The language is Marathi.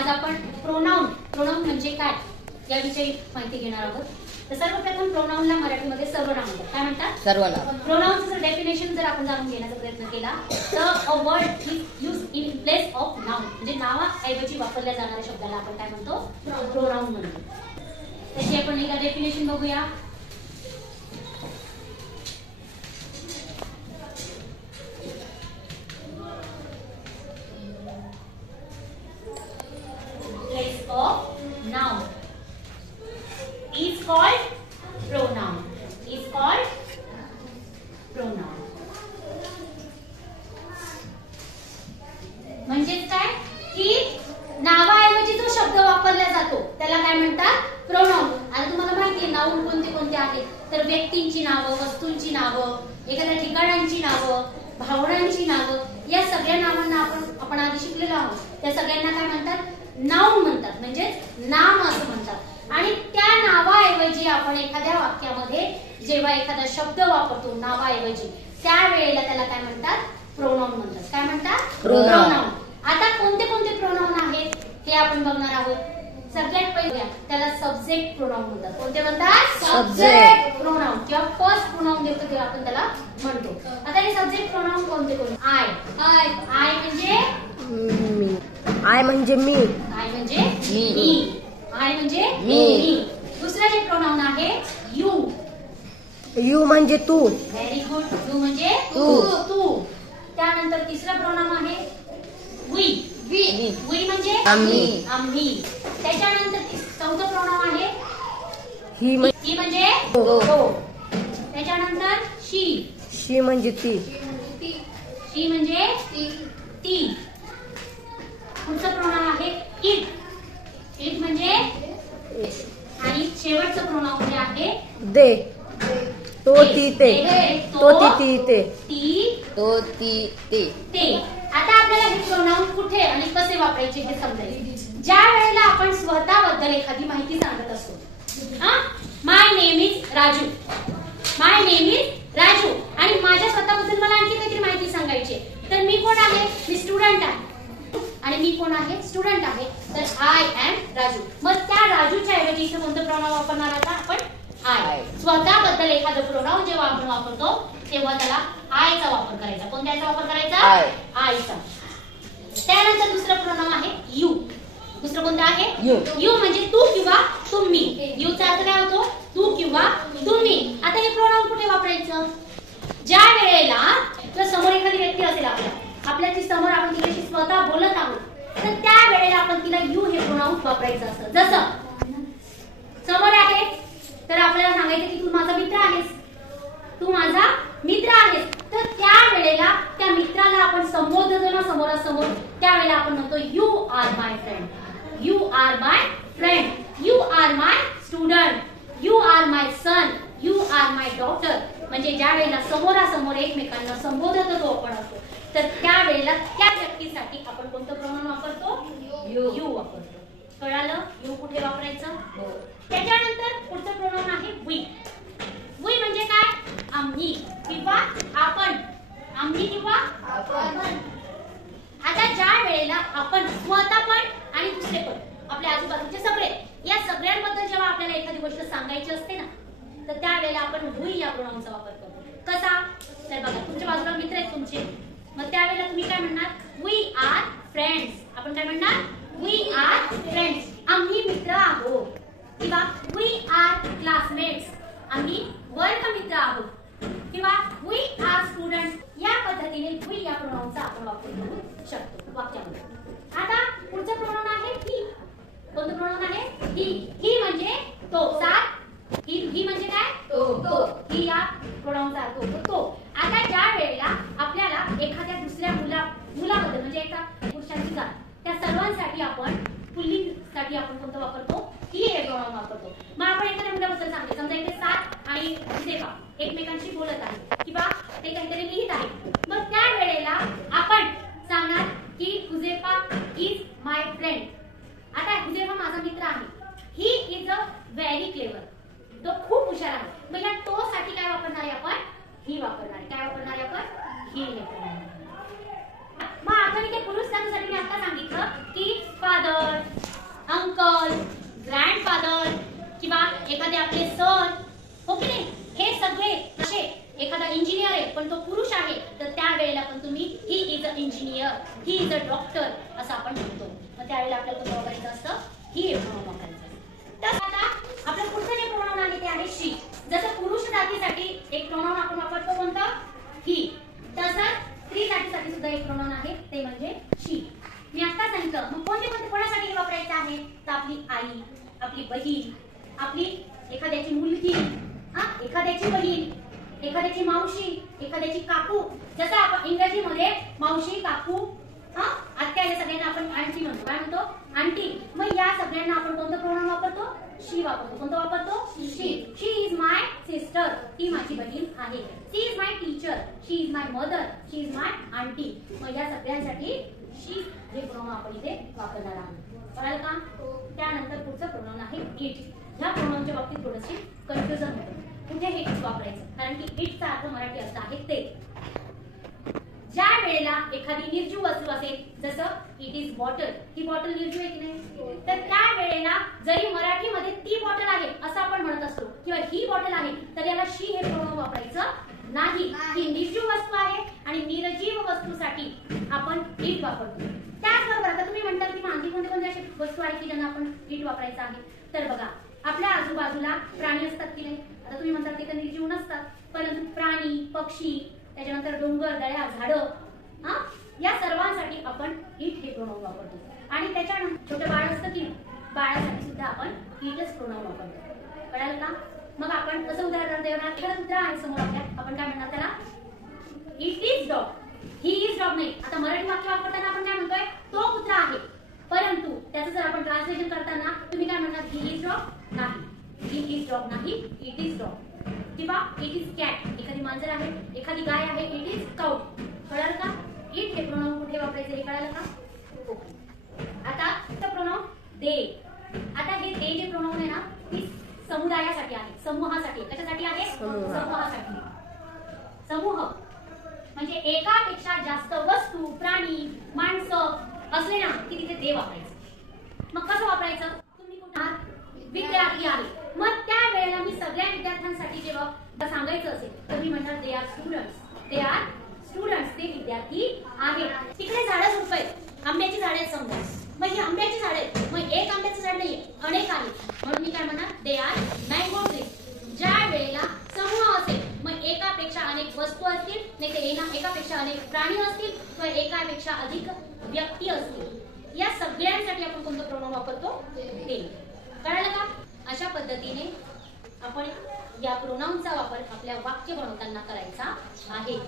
आज आपण प्रोनाउन म्हणजे काय याविषयी माहिती घेणार आहोत। तर सर्वप्रथम प्रोनाउनला मराठीमध्ये सर्वनाम म्हणतात। काय म्हणतात? सर्वनाम। प्रोनाउनचं डेफिनेशन जर आपण जाणून घेण्याचा प्रयत्न केला तर a word is used in place of noun, म्हणजे नावाऐवजी वापरल्या जाणाऱ्या शब्दाला आपण काय म्हणतो? प्रोनाउन म्हणतो। त्याची आपण एकदा डेफिनेशन बघूया। Place of noun is called pronoun. Is called pronoun. म्हणजेच काय की नावाऐवजी जो शब्द वापरला जातो त्याला काय म्हणतात? प्रोनाउन। आता तुम्हाला माहिती आहे नाउन कोणते कोणते आहेत? तर व्यक्तींची नावं, वस्तूंची नावं, एखाद्या ठिकाणांची नावं, भावनांची नावं, या सगळ्या नावांना आपण आधी शिकलेलो आहोत। त्या सगळ्यांना काय म्हणतात? नाउन म्हणतात, म्हणजे नाम असं म्हणतात। आणि त्या नावाऐवजी आपण एखाद्या वाक्यामध्ये जेव्हा एखादा शब्द वापरतो नावाऐवजी, त्यावेळेला त्याला काय म्हणतात? प्रोनाउन म्हणतात। काय म्हणतात? प्रोनाउन। आता कोणते कोणते प्रोनाउन आहेत हे आपण बघणार आहोत। सगळ्यात पहिले त्याला सब्जेक्ट प्रोनाउन म्हणतात। कोणते म्हणतात? सब्जेक्ट प्रोनाउन किंवा फर्स्ट प्रोनाउन देतो ते आपण त्याला म्हणतो। आता हे सब्जेक्ट प्रोनाउन कोणते कोणते? आय म्हणजे मी, आय म्हणजे मी, आय म्हणजे मी, आय म्हणजे मी। दुसरा जे प्रोनाउन आहे यू, यू म्हणजे तू। व्हेरी गुड, यू म्हणजे तू। त्यानंतर तिसरा प्रोनाउन आहे वी, वी म्हणजे आम्ही, आम्ही। त्याच्यानंतर चौथा प्रोनाउन आहे ही म्हणजे तो। त्याच्यानंतर शी, शी म्हणजे ती, शी म्हणजे ती। पुढचं प्रोनाउन आहे इट, इट म्हणजे आणि शेवटचं प्रोनाउन जे आहे दे, तो ती ते, तो ती ते, ती तो ती ते। आता आपल्याला हे प्रोनाउन कुठे आणि कसे वापरायचे हे समजायचे। ज्या वेळेला आपण स्वतःबद्दल एखादी माहिती सांगत असतो, my name is Raju, my name is Raju, आणि माझ्या स्वतःबद्दल मला आणखी काहीतरी माहिती सांगायची, तर मी कोण आहे? मी स्टुडंट आहे, आणि मी कोण आहे? स्टुडंट आहे, तर आय एम राजू। मग त्या राजूच्या ऐवजी इथे कोणतं प्रोनाउन वापरणार आता आपण? आय। स्वतःबद्दल एखादं प्रोनाउन जेव्हा आपण वापरतो तेव्हा त्याला आयचा वापर करायचा। कोणत्याचा वापर करायचा? आयचा। त्यानंतर दुसरं प्रोनाउन आहे यू। दुसरं कोणतं आहे? यू म्हणजे तू किंवा तुम्ही। यूचा अर्थ काय होतो? तू किंवा तुम्ही। आता हे प्रोनाउन कुठे वापरायचं? ज्या वेळेला जर समोर एखादी व्यक्ती असेल आपल्याची समोर आपण तिच्याशी स्वतः बोलत आहोत, तर त्या वेळेला आपण तिला यू हे प्रोनाउन वापरायचं असतं। जसं समोर आहे तर आपल्याला सांगायचं की तू माझा मित्र आहेस, तू माझा मित्र आहेस, तर त्या वेळेला त्या मित्राला आपण संबोधतो ना समोरासमोर, त्यावेळेला आपण म्हणतो you are my friend, you are my friend, you are my student, you are my son, you are my daughter. म्हणजे ज्या वेळेला समोरासमोर एकमेकांना संबोधत होतो आपण असतो, तर त्यावेळेला त्या व्यक्तीसाठी आपण कोणतं प्रोनाउन वापरतो? यू वापरतो। कळालं यू कुठे वापरायचं? त्याच्यानंतर पुढचं प्रोनाउन आहे वी। वी म्हणजे काय? आम्ही किंवा आपण, आम्ही किंवा आपण। आता ज्या वेळेला आपण स्वतः पण आणि दुसरे पण, आपल्या आजूबाजूचे सगळे, या सगळ्यांबद्दल जेव्हा आपल्याला एखादी गोष्ट सांगायची असते ना, तर त्यावेळेला आपण वी या प्रोनाउनचा वापर करतो। कसा? तर बघा तुमच्या बाजूला मित्र आहेत तुमचे, मग त्यावेळेला तुम्ही काय म्हणणार? We are friends. आपण काय म्हणणार? वी आर फ्रेंड्स, आम्ही मित्र आहोत, किंवा वी आर क्लासमेट्स, आम्ही वर्गमित्र आहोत, किंवा वी आर स्टुडंट। या पद्धतीने वी या प्रोनाउनचा आपण वापर करू शकतो वाक्यामध्ये। आता पुढचं प्रोनाउन आहे ही। कोणतं प्रोनाउन आहे? ही। ही म्हणजे तो, साथ, ही म्हणजे काय? तो, ही या प्रोनाउनचा अर्थ होतो तो। आता ज्या वेळेला आपल्याला एखाद्या दुसऱ्या मुलाबद्दल म्हणजे एका पुरुषाची जात, त्या सर्वांसाठी आपण पुल्लिंगसाठी आपण कोणतं वापरतो? ही हे प्रोनाउन वापरतो। मग आपण एखाद्या मुलाबद्दल सांगतो, समजा इथे साथ आणि हुजेफा एकमेकांशी बोलत आहे किंवा ते काहीतरी लिहित आहे, मग त्या वेळेला आपण सांगणार की हुजेफा इज माय फ्रेंड। आता हुजेफा माझा मित्र आहे, he is a very clever, तो खूप हुशार आहे। मग या तो साठी काय वापरणार आहे आपण? ही वापरणार आहे। काय वापरणार आहे आपण? ही वापरणार आहे। मग आता मी ते पुरुष साठी मी आता सांगितलं की फादर, इज अ डॉक्टर असं आपण म्हणतो. मग त्यावेळेला आपल्याला कसं वापरायचं असतं? ही हे प्रोनाउन वापरायचं असतं. तर आता आपलं पुढचं जे प्रोनाउन आहे ते आहे शी. जसं पुरुष जातीसाठी एक प्रोनाउन आपण वापरतो कोणतं? ही. तसंच स्त्री जातीसाठी सुद्धा एक प्रोनाउन आहे ते म्हणजे शी. मी आता सांगितलं. मग कोणते कोणासाठी वापरायचे आहे? तर आपली आई, आपली बहीण, आपली एखाद्याची मुलगी, एखाद्याची बहीण, एखाद्याची मावशी, एखाद्याची काकू. जसं आपण इंग्रजीमध्ये मावशी, काकू, आत्या या सगळ्यांना आपण आंटी म्हणतो. काय म्हणतो? आंटी. मग या सगळ्यांना आपण कोणतं प्रोनाउन वापरतो? शी वापरतो. कोणतं वापरतो? She. She is my sister. ती माझी बहीण आहे. She is my teacher. She is my mother. She is my aunty. मग या सगळ्यांसाठी शी हे प्रोनाउन आपण इथे वापरणार आहोत. कळालं का? त्यानंतर पुढचं प्रोनाउन आहे इट. ह्या प्रोनाउनच्या बाबतीत थोडीशी कन्फ्युजन होतं. कुठे हे इट वापरायचं? कारण की इटचा अर्थ मराठी अर्थ आहे ते. ज्या वेळेला एखादी निर्जीव वस्तू असेल, जसं it is bottle, he bottle निर्जीव आहे की नाही, तर त्या वेळेला जरी मराठीमध्ये ती बॉटल आहे असं आपण म्हणत असतो किंवा ही बॉटल आहे, तर याला शी हे प्रोनाउन वापरायचं नाही. ही निर्जीव वस्तू आहे आणि निर्जीव वस्तूसाठी आपण इट वापरतो. त्याचबरोबर आता तुम्ही म्हणताल की आणखी कोणते कोणते असे वस्तू आहेत की ज्यांना आपण इट वापरायचं आहे? तर बघा, आपल्या आजूबाजूला प्राणी असतात की नाही. आता तुम्ही म्हणतात ते तर निर्जीव नसतात, परंतु प्राणी, पक्षी, त्याच्यानंतर डोंगर, दऱ्या, झाडं, या सर्वांसाठी आपण इट हे प्रोनाउन वापरतो. आणि त्याच्यानंतर छोटं बाळ असतं की बाळासाठी सुद्धा आपण इटच प्रोनाउन वापरतो. कळालं का? मग आपण कसं उदाहरण देणार? एखादा कुत्रा आहे समोर आपल्या, आपण काय म्हणणार त्याला? It is dog. He is dog नाही. आता मराठी वाक्य वापरताना आपण काय म्हणतोय? तो कुत्रा आहे. परंतु त्याचं जर आपण ट्रान्सलेशन करताना तुम्ही काय म्हणणार? ही इज डॉग नाही. ही इज डॉग नाही, इट इज डॉग. किंवा इट इज कॅट. एखादी मांजर आहे, एखादी गाय आहे, इट इज काऊ. कळालं का? इट हे प्रोनाउन कुठे वापरायचं हे कळालं का? ओके. आता प्रोनाउन दे. आता हे दे जे प्रोनाउन आहे ना, ती समुदायासाठी आहे, समूहासाठी. कशासाठी आहे? समूहासाठी. समूह म्हणजे एकापेक्षा जास्त वस्तू, प्राणी, माणसं असले ना की तिथे दे वापरायचं. मग कसं वापरायचं? तुम्ही कुठे विद्यार्थी आहे, मग त्या वेळेला मी सगळ्या विद्यार्थ्यांसाठी जेव्हा सांगायचं असेल तर मी म्हणणार they are students. They are students. ते विद्यार्थी आहेत. तिकडे झाडं झुडपं आहेत, आंब्याची झाडं आहेत समजा. मग ही आंब्याची झाडं आहेत, मग एक आंब्याचं झाड नाहीये, अनेक आहेत, म्हणून मी काय म्हणणार? They are mango trees. ज्या वेळेला समूह असेल, मग एकापेक्षा अनेक वस्तू असतील, नाही तर एकापेक्षा अनेक प्राणी असतील किंवा एकापेक्षा अधिक व्यक्ती असतील, या सगळ्यांसाठी आपण कोणतं प्रोनाउन वापरतो? ते. कळालं का? अशा पद्धतीने आपण या प्रोनाउनचा वापर आपल्या वाक्य बनवताना करायचा आहे.